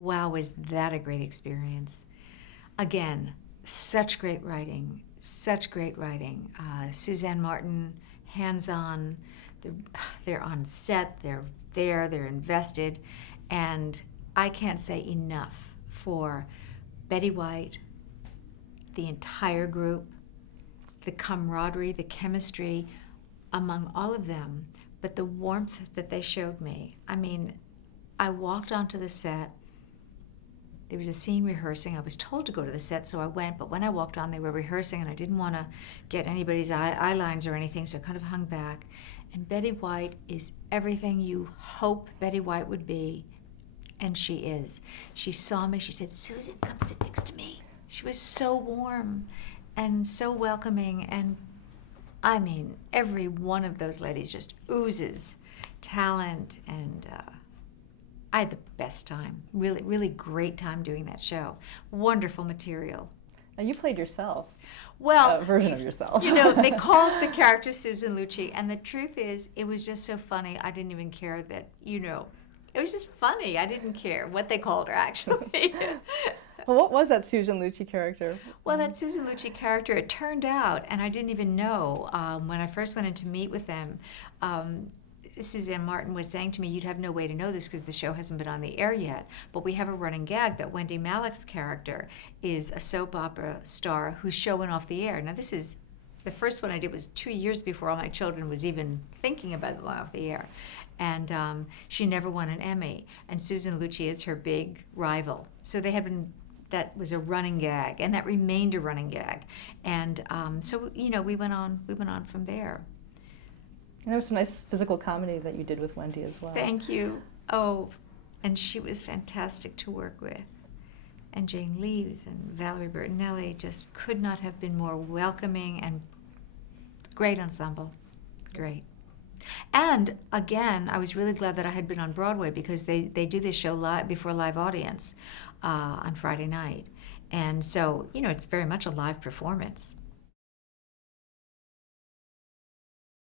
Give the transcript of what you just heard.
Wow, was that a great experience. Again, such great writing, such great writing. Suzanne Martin, hands-on, they're, they're on set, they're there, they're invested, and I can't say enough for Betty White, the entire group, the camaraderie, the chemistry among all of them, but the warmth that they showed me. I mean, I walked onto the set. There was a scene rehearsing. I was told to go to the set, so I went, but when I walked on, they were rehearsing, and I didn't want to get anybody's eye lines or anything, so I kind of hung back. And Betty White is everything you hope Betty White would be, and she is. She saw me, she said, "Susan, come sit next to me." She was so warm and so welcoming, and I mean, every one of those ladies just oozes talent, and I had the best time. Really, really great time doing that show. Wonderful material. Now you played yourself. Well, A version of yourself. You know, they called the character Susan Lucci, and the truth is, it was just so funny. I didn't even care that, you know, it was just funny. I didn't care what they called her, actually. Well, what was that Susan Lucci character? Well, that Susan Lucci character, it turned out, and I didn't even know, when I first went in to meet with them, Suzanne Martin was saying to me, "You'd have no way to know this because the show hasn't been on the air yet, but we have a running gag that Wendy Malick's character is a soap opera star who's showing off the air." Now, this is, the first one I did was 2 years before all my children was even thinking about going off the air. And she never won an Emmy, and Susan Lucci is her big rival. So they had been, that was a running gag, and that remained a running gag. And so, you know, we went on from there. And there was some nice physical comedy that you did with Wendy as well. Thank you. Oh, and she was fantastic to work with. And Jane Leaves and Valerie Bertinelli just could not have been more welcoming, and great ensemble. Great. And again, I was really glad that I had been on Broadway, because they do this show live before a live audience on Friday night. And so, you know, it's very much a live performance.